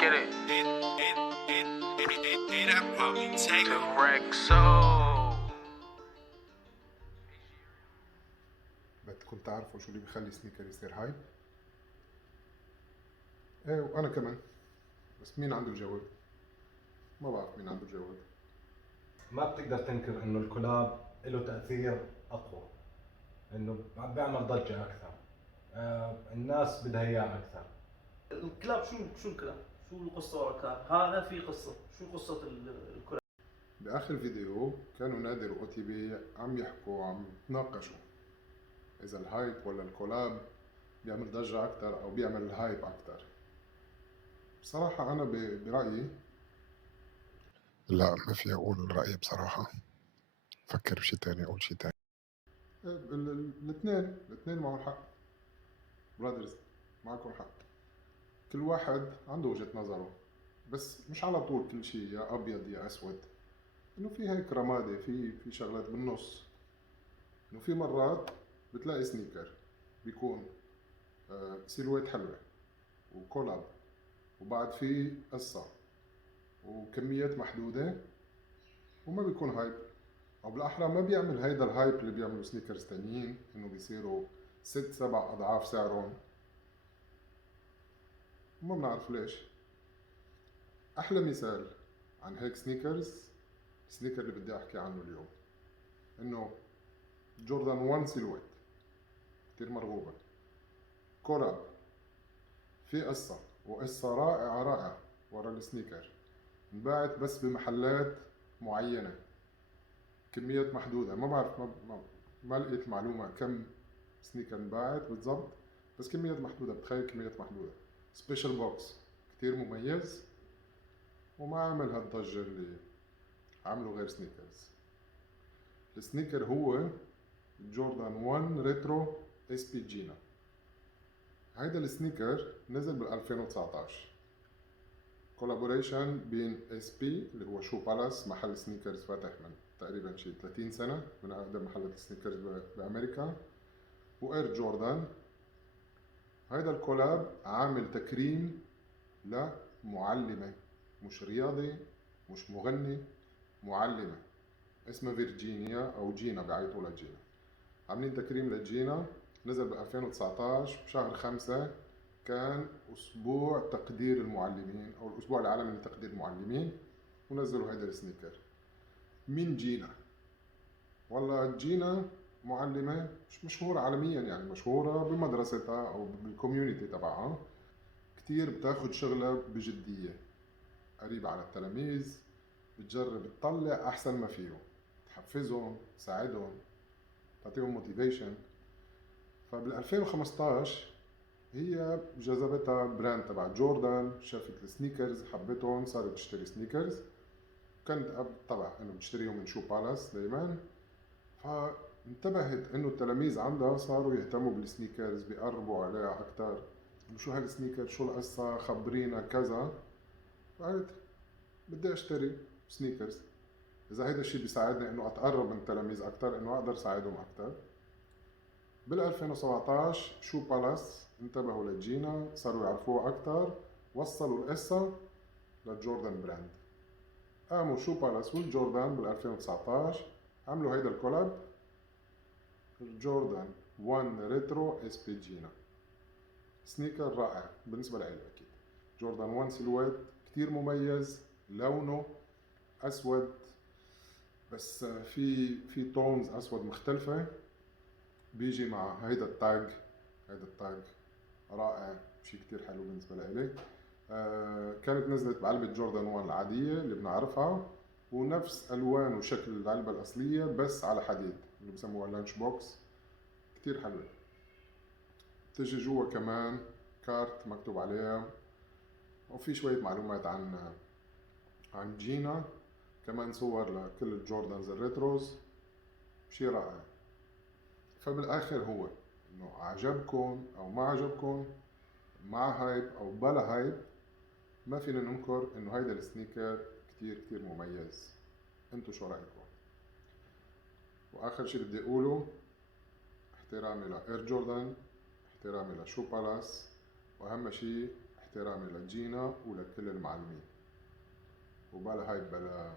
get it. That probably take The Rexo. بدكم تعرفوا شو اللي بيخلي سنيكر يصير هايب؟ ايه وانا كمان، بس مين عنده الجواب؟ ما بعرف مين عنده الجواب. ما بتقدر تنكر انه الكولاب له تأثير اقوى، انه بيعمل ضجة اكثر، الناس بدها اياه اكثر. الكلاب شو الكلاب؟ شو القصة ورا الكلاب؟ هذا في قصة، شو قصة الكلاب؟ بآخر فيديو كانوا نادر و OTB عم يحكوا وعم يتناقشوا إذا الهايب ولا الكولاب بيعمل ضجة أكتر أو بيعمل الهايب أكتر. بصراحة أنا برأيي لا، ما في أقول رأيي بصراحة. فكر بشي تاني، أقول شي تاني. الاثنين معهم حق. برادرز معكم حق، كل واحد عنده وجهة نظره، بس مش على طول كل شيء يا أبيض يا أسود. إنه في هيك رمادي، في شغلات بالنص. إنه في مرات بتلاقي سنيكر بيكون سيلويت حلوة وكولاب وبعد في قصة وكميات محدودة وما بيكون هايب، أو بالأحرى ما بيعمل هيدا الهايب اللي بيعملوا سنيكرز تانيين، إنه بيصيروا 6-7 أضعاف سعرهم. ما بنعرف ليش. أحلى مثال عن هيك السنيكر اللي بدي أحكي عنه اليوم، إنه جوردان 1 سيلويت كتير مرغوبة، كولاب، في قصة وقصة رائعة ورا السنيكر، انباعت بس بمحلات معينة، كميات محدودة. ما بعرف، ما لقيت معلومة كم سنيكر انباعت بالضبط، بس كميات محدودة. بتخيل كميات محدودة. سبيشال بوكس كتير مميز وما عمل هالضجة اللي عملوا غير سنيكرز. السنيكر هو جوردان 1 ريترو اس بي جينا. هيدا السنيكر نزل بال 2019 كولابوريشن بين اس بي اللي هو شو بالاس، محل سنيكرز فاتح من تقريبا شي 30 سنة، من أقدم محلات السنيكرز بأمريكا، وإير جوردان. هيدا الكولاب عامل تكريم لمعلمة، مش رياضي مش مغني، معلمة اسمها فيرجينيا أو جينا، بيعيطوا لها جينا. عاملين تكريم لجينا، نزل ب 2019 بشهر 5. كان أسبوع تقدير المعلمين أو الأسبوع العالمي لتقدير المعلمين، ونزلوا هيدا السنيكر. مين جينا؟ والله جينا معلمة مش مشهورة عالميا، يعني مشهورة بمدرستها أو بالكوميونيتي تبعها، كتير بتاخد شغلها بجدية، قريبة على التلاميذ، بتجرب تطلع أحسن ما فيهم، تحفزهم، تساعدهم، تعطيهم موتيفيشن. فبال 2015 هي جذبتها براند تبع جوردان، شافت السنيكرز حبتهم، صارت تشتري سنيكرز. كانت طبعا انه بتشتريهم من شو بالاس دايما، فانتبهت انه التلاميذ عندها صاروا يهتموا بالسنيكرز، بيقربوا عليها اكثر، انه شو هالسنيكر، شو القصة، خبرينا كذا. فقالت بدي اشتري سنيكرز، اذا هيدا الشيء بيساعدني انه اتقرب من التلاميذ اكثر، انه اقدر ساعدهم اكثر. بال 2017 شو بالاس انتبهوا لجينا، صاروا يعرفوها اكثر، وصلوا القصة لجوردان براند. قاموا شو بالاس والجوردان بال 2019 عملوا هيدا الكولاب، جوردان 1 ريترو اس بي جينا. سنيكر رائع بالنسبة لي اكيد. جوردان 1 سيلويت كتير مميز، لونه اسود، بس في تونز اسود مختلفة، بيجي مع هيدا التاج. هيدا التاج رائع، شيء كتير حلو بالنسبة لي. كانت نزلت بعلبة جوردان 1 العادية اللي بنعرفها، ونفس ألوان وشكل العلبة الأصلية بس على حديد، اللي بسموها لانش بوكس. كتير حلوة. بتجي جوا كمان كارت مكتوب عليها، وفي شوية معلومات عن جينا، كمان صور لكل الجوردانز الريتروز. شيء رائع. فبالآخر هو إنه عجبكم أو ما عجبكم، مع هايب أو بلا هايب، ما فينا ننكر إنه هيدا السنيكر كتير مميز. انتو شو رأيكم؟ وآخر شي بدي أقوله، احترامي لإير جوردان، احترامي لشو بالاس، وأهم شي احترامي لجينا ولكل المعلمين، وبلا هاي بلا